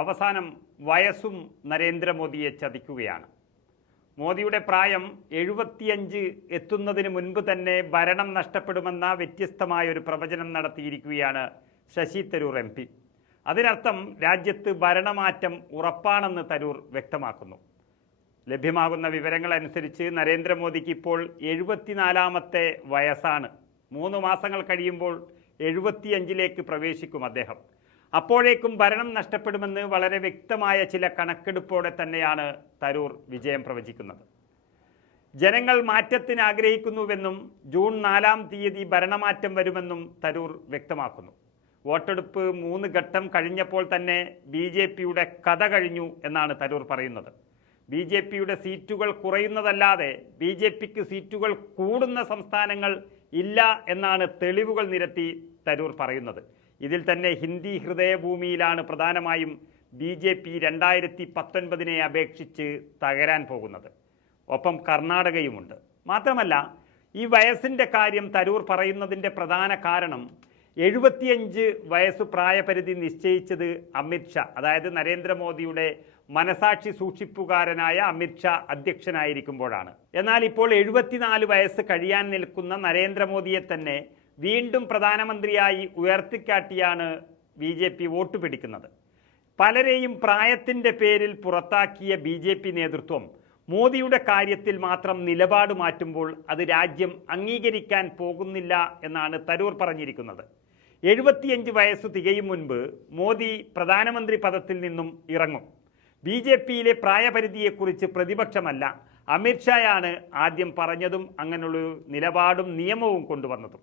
അവസാനം വയസ്സും നരേന്ദ്രമോദിയെ ചതിക്കുകയാണ്. മോദിയുടെ പ്രായം എഴുപത്തിയഞ്ച് എത്തുന്നതിന് മുൻപ് തന്നെ ഭരണം നഷ്ടപ്പെടുമെന്ന വ്യത്യസ്തമായ ഒരു പ്രവചനം നടത്തിയിരിക്കുകയാണ് ശശി തരൂർ എം പി. അതിനർത്ഥം രാജ്യത്ത് ഭരണമാറ്റം ഉറപ്പാണെന്ന് തരൂർ വ്യക്തമാക്കുന്നു. ലഭ്യമാകുന്ന വിവരങ്ങൾ അനുസരിച്ച് നരേന്ദ്രമോദിക്ക് ഇപ്പോൾ എഴുപത്തിനാലാമത്തെ വയസ്സാണ്. മൂന്ന് മാസങ്ങൾ കഴിയുമ്പോൾ എഴുപത്തിയഞ്ചിലേക്ക് പ്രവേശിക്കും അദ്ദേഹം. അപ്പോഴേക്കും ഭരണം നഷ്ടപ്പെടുമെന്ന് വളരെ വ്യക്തമായ ചില കണക്കെടുപ്പോടെ തന്നെയാണ് തരൂർ വിജയം പ്രവചിക്കുന്നത്. ജനങ്ങൾ മാറ്റത്തിന് ആഗ്രഹിക്കുന്നുവെന്നും ജൂൺ നാലാം തീയതി ഭരണമാറ്റം വരുമെന്നും തരൂർ വ്യക്തമാക്കുന്നു. വോട്ടെടുപ്പ് മൂന്ന് ഘട്ടം കഴിഞ്ഞപ്പോൾ തന്നെ ബി ജെ പിയുടെ കഥ കഴിഞ്ഞു എന്നാണ് തരൂർ പറയുന്നത്. ബി ജെ പിയുടെ സീറ്റുകൾ കുറയുന്നതല്ലാതെ ബി ജെ പിക്ക് സീറ്റുകൾ കൂടുന്ന സംസ്ഥാനങ്ങൾ ഇല്ല എന്നാണ് തെളിവുകൾ നിരത്തി തരൂർ പറയുന്നത്. ഇതിൽ തന്നെ ഹിന്ദി ഹൃദയഭൂമിയിലാണ് പ്രധാനമായും ബി ജെ പി രണ്ടായിരത്തി പത്തൊൻപതിനെ അപേക്ഷിച്ച് തകരാൻ പോകുന്നത്. ഒപ്പം കർണാടകയുമുണ്ട്. മാത്രമല്ല ഈ വയസ്സിന്റെ കാര്യം തരൂർ പറയുന്നതിന്റെ പ്രധാന കാരണം എഴുപത്തിയഞ്ച് വയസ്സ് പ്രായപരിധി നിശ്ചയിച്ചത് അമിത്ഷാ അതായത് നരേന്ദ്രമോദിയുടെ മനസാക്ഷി സൂക്ഷിപ്പുകാരനായ അമിത്ഷാ അധ്യക്ഷനായിരിക്കുമ്പോഴാണ്. എന്നാൽ ഇപ്പോൾ എഴുപത്തിനാല് വയസ്സ് കഴിയാൻ നിൽക്കുന്ന നരേന്ദ്രമോദിയെ തന്നെ വീണ്ടും പ്രധാനമന്ത്രിയായി ഉയർത്തിക്കാട്ടിയാണ് ബി ജെ പി വോട്ട് പിടിക്കുന്നത്. പലരെയും പ്രായത്തിന്റെ പേരിൽ പുറത്താക്കിയ ബി ജെ പി നേതൃത്വം മോദിയുടെ കാര്യത്തിൽ മാത്രം നിലപാട് മാറ്റുമ്പോൾ അത് രാജ്യം അംഗീകരിക്കാൻ പോകുന്നില്ല എന്നാണ് തരൂർ പറഞ്ഞിരിക്കുന്നത്. എഴുപത്തിയഞ്ച് വയസ്സ് തികയും മുൻപ് മോദി പ്രധാനമന്ത്രി പദത്തിൽ നിന്നും ഇറങ്ങും. ബി ജെ പിയിലെ പ്രായപരിധിയെക്കുറിച്ച് പ്രതിപക്ഷമല്ല. അമിത്ഷായാണ് ആദ്യം പറഞ്ഞതും അങ്ങനെയുള്ള നിലപാടും നിയമവും കൊണ്ടുവന്നതും.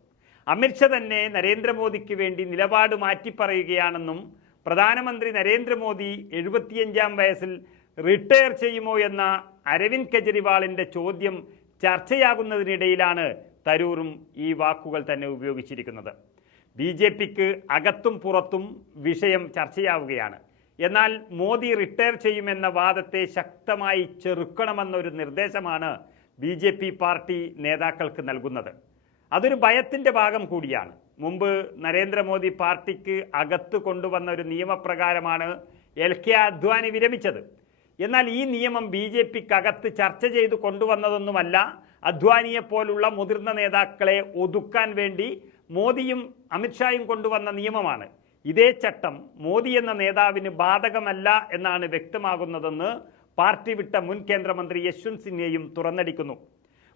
അമിത്ഷാ തന്നെ നരേന്ദ്രമോദിക്ക് വേണ്ടി നിലപാട് മാറ്റിപ്പറയുകയാണെന്നും പ്രധാനമന്ത്രി നരേന്ദ്രമോദി എഴുപത്തിയഞ്ചാം വയസ്സിൽ റിട്ടയർ ചെയ്യുമോ എന്ന അരവിന്ദ് കെജ്രിവാളിന്റെ ചോദ്യം ചർച്ചയാകുന്നതിനിടയിലാണ് തരൂറും ഈ വാക്കുകൾ തന്നെ ഉപയോഗിച്ചിരിക്കുന്നത്. ബി ജെ പിക്ക് അകത്തും പുറത്തും വിഷയം ചർച്ചയാവുകയാണ്. എന്നാൽ മോദി റിട്ടയർ ചെയ്യുമെന്ന വാദത്തെ ശക്തമായി ചെറുക്കണമെന്നൊരു നിർദ്ദേശമാണ് ബി ജെ പി പാർട്ടി നേതാക്കൾക്ക് നൽകുന്നത്. അതൊരു ഭയത്തിന്റെ ഭാഗം കൂടിയാണ്. മുമ്പ് നരേന്ദ്രമോദി പാർട്ടിക്ക് അകത്ത് കൊണ്ടുവന്ന ഒരു നിയമപ്രകാരമാണ് എൽ കെ അദ്വാനി വിരമിച്ചത്. എന്നാൽ ഈ നിയമം ബി ജെ പിക്ക് അകത്ത് ചർച്ച ചെയ്ത് കൊണ്ടുവന്നതൊന്നുമല്ല അദ്വാനിയെ പോലുള്ള മുതിർന്ന നേതാക്കളെ ഒതുക്കാൻ വേണ്ടി മോദിയും അമിത്ഷായും കൊണ്ടുവന്ന നിയമമാണ്. ഇതേ ചട്ടം മോദി എന്ന നേതാവിന് ബാധകമല്ല എന്നാണ് വ്യക്തമാകുന്നതെന്ന് പാർട്ടി വിട്ട മുൻ കേന്ദ്രമന്ത്രി യശ്വന്ത് സിൻഹയും തുറന്നടിക്കുന്നു.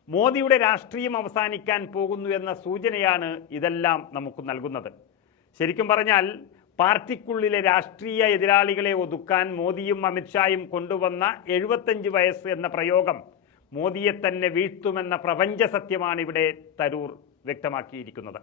മോദിയുടെ രാഷ്ട്രീയം അവസാനിക്കാൻ പോകുന്നു എന്ന സൂചനയാണ് ഇതെല്ലാം നമുക്ക് നൽകുന്നത്. ശരിക്കും പറഞ്ഞാൽ പാർട്ടിക്കുള്ളിലെ രാഷ്ട്രീയ എതിരാളികളെ ഒതുക്കാൻ മോദിയും അമിത്ഷായും കൊണ്ടുവന്ന എഴുപത്തഞ്ച് വയസ്സ് എന്ന പ്രയോഗം മോദിയെ തന്നെ വീഴ്ത്തുമെന്ന പ്രപഞ്ച സത്യമാണ് ഇവിടെ തരൂർ വ്യക്തമാക്കിയിരിക്കുന്നത്.